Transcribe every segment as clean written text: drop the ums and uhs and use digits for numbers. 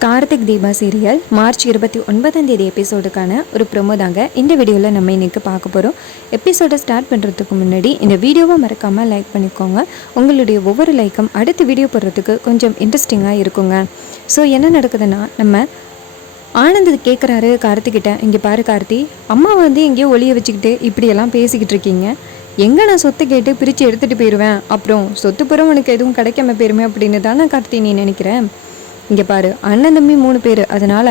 Karthik Deepa serial March 29 எபிசோடுக்கான ஒரு promo தாங்க இந்த வீடியோவில் நம்ம இன்றைக்கி பார்க்க போகிறோம். எபிசோடை ஸ்டார்ட் பண்ணுறதுக்கு முன்னாடி இந்த வீடியோவை மறக்காமல் லைக் பண்ணிக்கோங்க. உங்களுடைய ஒவ்வொரு லைக்கும் அடுத்த வீடியோ போடுறதுக்கு கொஞ்சம் இன்ட்ரெஸ்டிங்காக இருக்குங்க. ஸோ என்ன நடக்குதுன்னா, நம்ம ஆனந்த் கேட்குறாரு கார்த்திக்கிட்ட, இங்கே பாரு கார்த்தி, அம்மா எங்கேயோ ஒளிய வச்சுக்கிட்டு இப்படியெல்லாம் பேசிக்கிட்டு இருக்கீங்க. எங்கே நான் சொத்தை கேட்டு பிரித்து எடுத்துகிட்டு போயிடுவேன், அப்புறம் சொத்து புறம் உனக்கு எதுவும் கிடைக்காம போயிருமே அப்படின்னு தானே கார்த்தி நீ நினைக்கிறேன். இங்கே பாரு, அண்ணன் தம்பி 3 பேர், அதனால்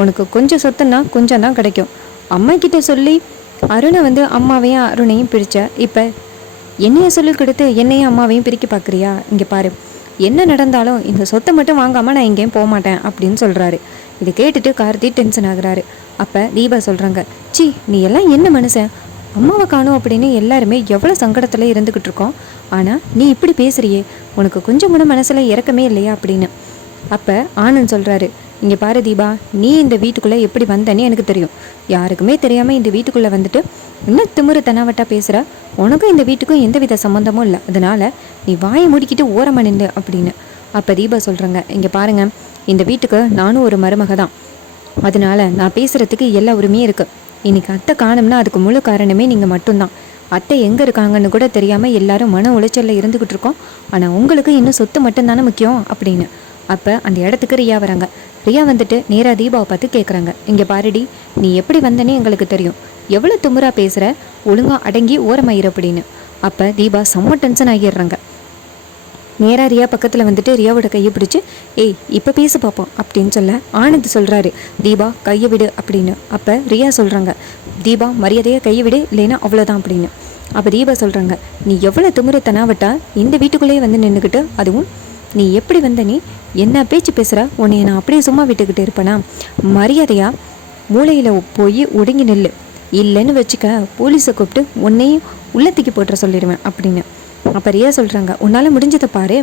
உனக்கு கொஞ்சம் சொத்துன்னா கொஞ்சம் தான் கிடைக்கும். அம்மா கிட்ட சொல்லி அருணை அம்மாவையும் அருணையும் பிரித்த, இப்போ என்னைய சொல்லி கொடுத்து என்னையும் அம்மாவையும் பிரிக்க பார்க்குறியா? இங்கே பாரு, என்ன நடந்தாலும் இந்த சொத்தை மட்டும் வாங்காமல் நான் எங்கேயும் போக மாட்டேன் அப்படின்னு சொல்கிறாரு. இதை கேட்டுட்டு கார்த்தி டென்ஷன் ஆகுறாரு. அப்போ தீபா சொல்கிறாங்க, சி நீ எல்லாம் என்ன மனுஷன், அம்மாவை காணும் அப்படின்னு எல்லாருமே எவ்வளோ சங்கடத்தில் இருந்துக்கிட்டு இருக்கோம், ஆனால் நீ இப்படி பேசுறியே, உனக்கு கொஞ்சம் கூட மனசில் இறக்கமே இல்லையா அப்படின்னு. அப்போ ஆனந்த் சொல்கிறாரு, இங்கே பாரு தீபா, நீ இந்த வீட்டுக்குள்ளே எப்படி வந்தேன்னு எனக்கு தெரியும். யாருக்குமே தெரியாமல் இந்த வீட்டுக்குள்ளே வந்துட்டு இன்னும் திமுரு தனாவட்டா பேசுகிற, உனக்கும் இந்த வீட்டுக்கும் எந்த வித சம்மந்தமும் இல்லை, அதனால் நீ வாயை மூடிக்கிட்டு ஓரமாக நின்று அப்படின்னு. அப்போ தீபா சொல்கிறாங்க, இங்கே பாருங்கள், இந்த வீட்டுக்கு நானும் ஒரு மருமக தான், அதனால் நான் பேசுகிறதுக்கு எல்லா உரிமையும் இருக்குது. இன்னைக்கு அத்தை காணும்னா அதுக்கு முழு காரணமே நீங்கள் மட்டும்தான். அத்தை எங்கே இருக்காங்கன்னு கூட தெரியாமல் எல்லாரும் மன உளைச்சலில் இருந்துக்கிட்டு இருக்கோம். ஆனால் உங்களுக்கு இன்னும் சொத்து மட்டும்தானே முக்கியம் அப்படின்னு. அப்போ அந்த இடத்துக்கு ரியா வராங்க. ரியா நேராக தீபாவை பார்த்து கேட்குறாங்க, இங்கே பாருடி, நீ எப்படி வந்தனே எங்களுக்கு தெரியும், எவ்வளோ துமுறா பேசுகிற, ஒழுங்காக அடங்கி ஓரமாயிரு அப்படின்னு. அப்போ தீபா செம்ம டென்ஷன் ஆகிடுறாங்க. நேராக ரியா பக்கத்தில் ரியாவோட கையை பிடிச்சி, ஏய் இப்போ பேச பார்ப்போம் அப்படின்னு சொல்ல ஆனந்த் சொல்கிறாரு, தீபா கையை விடு அப்படின்னு. அப்போ ரியா சொல்கிறாங்க, தீபா மரியாதையாக கையை விடு, இல்லைன்னா அவ்வளோதான் அப்படின்னு. அப்போ தீபா சொல்கிறாங்க, நீ எவ்வளோ திமுறத்தனாவட்டா இந்த வீட்டுக்குள்ளேயே நின்றுக்கிட்டு, அதுவும் நீ எப்படி நீ என்ன பேச்சு பேசுகிற, உன்னை நான் அப்படியே சும்மா விட்டுக்கிட்டு இருப்பேனா? மரியாதையாக மூளையில் போய் ஒடுங்கி நில்லு, இல்லைன்னு வச்சுக்க போலீஸை கூப்பிட்டு உன்னையும் உள்ளத்துக்கு போட்டுற சொல்லிடுவேன் அப்படின்னு. அப்போ ரியா சொல்கிறாங்க, உன்னால் முடிஞ்சதை பாரு,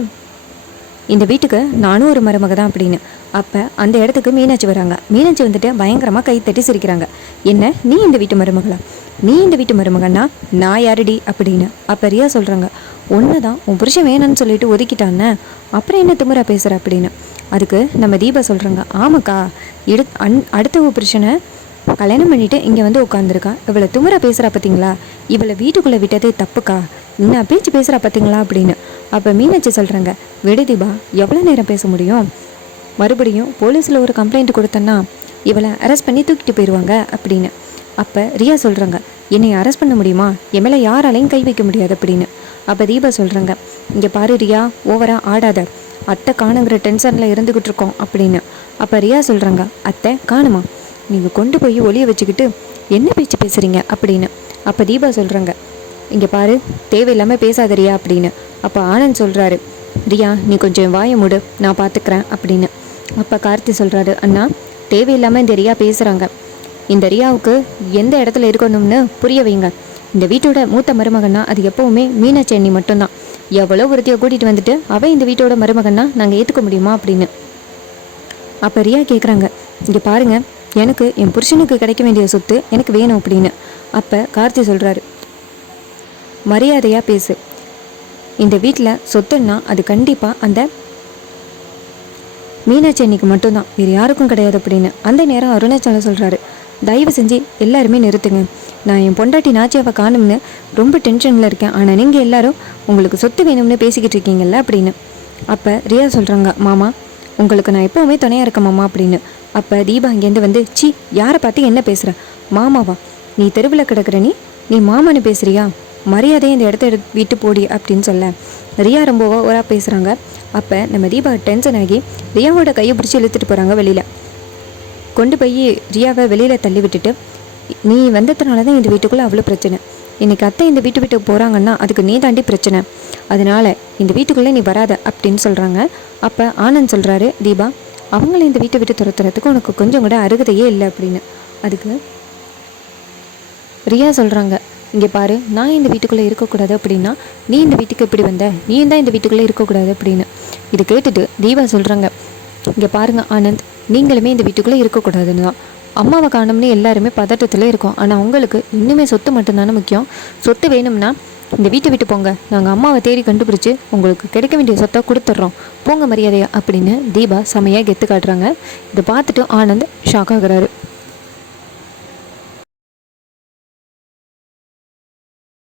இந்த வீட்டுக்கு நானும் ஒரு மருமக தான் அப்படின்னு. அப்போ அந்த இடத்துக்கு மீனாட்சி வராங்க. மீனாட்சி பயங்கரமாக கை தட்டி சிரிக்கிறாங்க. என்ன, நீ இந்த வீட்டு மருமகளா? நீ இந்த வீட்டு மருமகன்னா நான் யாருடி அப்படின்னு. அப்போ ரியா சொல்கிறாங்க, ஒன்று தான் உன் புருஷன் வேணும்னு சொல்லிட்டு ஒதுக்கிட்டான்னு, அப்புறம் என்ன திமுறா பேசுகிற அப்படின்னு. அதுக்கு நம்ம தீபா சொல்கிறாங்க, ஆமாக்கா, அடுத்த ஒரு புருஷனை கல்யாணம் பண்ணிவிட்டு இங்கே உட்காந்துருக்கா, இவளை திமுறா பேசுகிறா பார்த்தீங்களா, இவளை வீட்டுக்குள்ளே விட்டதே தப்புக்கா, நான் பேச்சு பேசுகிறா பார்த்தீங்களா அப்படின்னு. அப்போ மீனாட்சி சொல்கிறாங்க, விடு தீபா, எவ்வளோ நேரம் பேச முடியும், மறுபடியும் போலீஸில் ஒரு கம்ப்ளைண்ட் கொடுத்தேன்னா இவளை அரெஸ்ட் பண்ணி தூக்கிட்டு போயிடுவாங்க அப்படின்னு. அப்போ ரியா சொல்கிறாங்க, என்னை அரெஸ்ட் பண்ண முடியுமா, என் மேலே யாராலையும் கை வைக்க முடியாது அப்படின்னு. அப்போ தீபா சொல்கிறாங்க, இங்கே பாரு ரியா, ஓவராக ஆடாத, அத்தை காணுங்கிற டென்ஷனில் இருந்துக்கிட்டு இருக்கோம் அப்படின்னு. அப்போ ரியா சொல்கிறாங்க, அத்தை காணுமா, நீங்கள் கொண்டு போய் ஒளிய வச்சுக்கிட்டு என்ன பேச்சு பேசுகிறீங்க அப்படின்னு. அப்போ தீபா சொல்கிறாங்க, இங்கே பாரு, தேவையில்லாமல் பேசாத ரியா அப்படின்னு. அப்போ ஆனந்த் சொல்கிறாரு, ரியா நீ கொஞ்சம் வாயை மூடு, நான் பார்த்துக்கிறேன் அப்படின்னு. அப்போ கார்த்தி சொல்கிறாரு, அண்ணா தேவையில்லாமல் இந்த ரியா பேசுகிறாங்க, இந்த ரியாவுக்கு எந்த இடத்துல இருக்கணும்னு புரிய வைங்க. இந்த வீட்டோட மூத்த மருமகன்னா அது எப்போவுமே மீனாட்சி அண்ணி மட்டும்தான். எவ்வளோ ஒருத்தையை கூட்டிகிட்டு அவள் இந்த வீட்டோட மருமகன்னா நாங்கள் ஏற்றுக்க முடியுமா அப்படின்னு. அப்போ ரியா கேட்குறாங்க, இங்கே பாருங்கள், எனக்கு என் புருஷனுக்கு கிடைக்க வேண்டிய சொத்து எனக்கு வேணும் அப்படின்னு. அப்போ கார்த்தி சொல்கிறாரு, மரியாதையாக பேசு, இந்த வீட்டில் சொத்துன்னா அது கண்டிப்பாக அந்த மீனாட்சி அன்னிக்கு மட்டும்தான், வேறு யாருக்கும் கிடையாது அப்படின்னு. அந்த நேரம் அருணாச்சலம் சொல்கிறாரு, தயவு செஞ்சு எல்லாருமே நிறுத்துங்க, நான் என் பொண்டாட்டி நாச்சியாவை காணும்னு ரொம்ப டென்ஷனில் இருக்கேன், ஆனால் நீங்கள் எல்லாரும் உங்களுக்கு சொத்து வேணும்னு பேசிக்கிட்டு இருக்கீங்கல்ல அப்படின்னு. அப்போ ரியா சொல்கிறாங்க, மாமா உங்களுக்கு நான் எப்போவுமே துணையாக இருக்கேன் மாமா அப்படின்னு. அப்போ தீபா இங்கேருந்து சி யாரை பார்த்து என்ன பேசுகிற, மாமாவா, நீ தெருவில் கிடக்குற, நீ மாமான்னு பேசுகிறியா, மரியாதையை இந்த இடத்த விட்டு போடி அப்படின்னு சொல்ல ரியா ரொம்ப ஓவராக பேசுகிறாங்க. அப்போ நம்ம தீபா டென்ஷன் ஆகி ரியாவோட கையை பிடிச்சி இழுத்துட்டு போகிறாங்க. வெளியில் கொண்டு போய் ரியாவை வெளியில் தள்ளி விட்டுட்டு, நீ வந்ததுனால தான் இந்த வீட்டுக்குள்ளே அவ்வளோ பிரச்சனை, இன்றைக்கி அத்தை இந்த வீட்டுக்கு போகிறாங்கன்னா அதுக்கு நீ தாண்டி பிரச்சனை, அதனால் இந்த வீட்டுக்குள்ளே நீ வராத அப்படின்னு சொல்கிறாங்க. அப்போ ஆனந்த் சொல்கிறாரு, தீபா அவங்கள இந்த வீட்டை விட்டு துரத்துறதுக்கு உனக்கு கொஞ்சம் கூட அருகதையே இல்லை அப்படின்னு. அதுக்கு ரியா சொல்கிறாங்க, இங்கே பாரு, நான் இந்த வீட்டுக்குள்ளே இருக்கக்கூடாது அப்படின்னா நீ இந்த வீட்டுக்கு எப்படி வந்த, நீ தான் இந்த வீட்டுக்குள்ளே இருக்கக்கூடாது அப்படின்னு. இது கேட்டுட்டு தீபா சொல்கிறாங்க, இங்கே பாருங்கள் ஆனந்த், நீங்களுமே இந்த வீட்டுக்குள்ளே இருக்கக்கூடாதுன்னு தான், அம்மாவை காணும்னு எல்லாருமே பதட்டத்தில் இருக்கோம், ஆனால் உங்களுக்கு இன்னுமே சொத்து மட்டும்தானே முக்கியம், சொத்து வேணும்னா இந்த வீட்டை விட்டு போங்க, நாங்கள் அம்மாவை தேடி கண்டுபிடிச்சி உங்களுக்கு கிடைக்க வேண்டிய சொத்தை கொடுத்துட்றோம், போங்க மரியாதையா அப்படின்னு தீபா செமையாக கெத்து காட்டுறாங்க. இதை பார்த்துட்டு ஆனந்த் ஷாக் ஆகுறாரு.